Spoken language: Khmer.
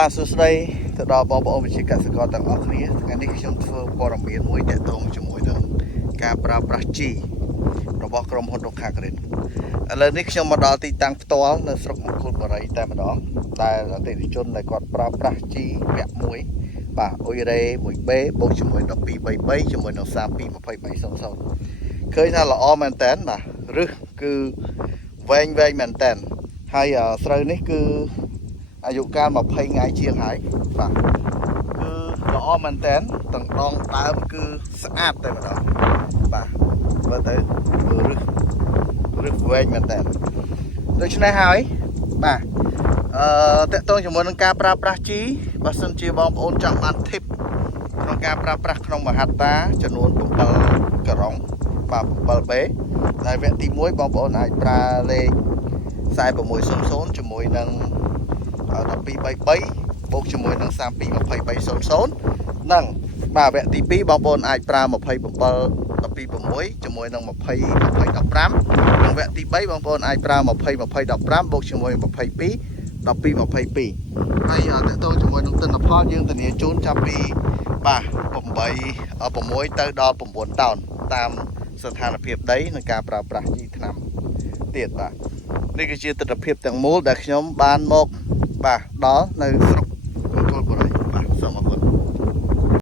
បាទសួស្តីទៅដល់បងប្អូនវិជាកសិករទាំងអស់គ្នាថ្ងៃនេះខ្ញុំធ្វើព័ត៌មានមួយទាក់ទងជាមួយនឹងការប្រើប្រាស់ជីរបស់ក្រុមហ៊ុនរុក្ខាក្រិនឥឡូវនេះខ្ញុំមកដល់ទីតាំងផ្ទាល់នៅស្រុកមង្គលបុរីតែម្ដងដែលអតិថិជនដែលគាត់ប្រើប្រាស់ជីវគ្គ1បាទអ៊ុយរ៉េ 1B បូកជាមួយ1233ជាមួយនឹង322300ឃើញថាល្អមែនតើបាទរឹសគឺវែងមែនតើហើយស្រូវនេះគឺអាយុកាល20ថ្ងៃជាងហើយបាទគឺល្អមែនតើទាំងដងដើមគឺស្អាតតែម្ដងបាទមើលទៅរឹសវែងមែនតើដូច្នេះហើយបាទតកតងជាមួយនឹងការប្រើប្រាស់ជីបើសិនជាបងប្អូនចង់បាន tip ក្នុងការប្រើប្រាស់ក្នុងមហត្តាចំនួន7ការុងបាទ 7B ហើយវគ្គទី1បងប្អូនអាចប្រើលេខ4600ជាមួយនឹង1233បូកជាមួយនឹង322300និងបាទវគ្គទី2បងប្អូនអាចប្រើ271226ជាមួយនឹង2015និងវគ្គទី3បងប្អូនអាចប្រើ2015បូកជាមួយ221222ហើយតើតើជាមួយនឹងទិន្នផលយើងធានាជូនចាប់ពីបាទ6ទៅដល់9តោនតាមស្ថានភាពដីនិងការប្រើប្រាស់ជីថ្នាំទៀតបាទនេះគឺជាទស្សនវិជ្ជាទាំងមូលដែលខ្ញុំបានមកបាទដល់នៅស្រុក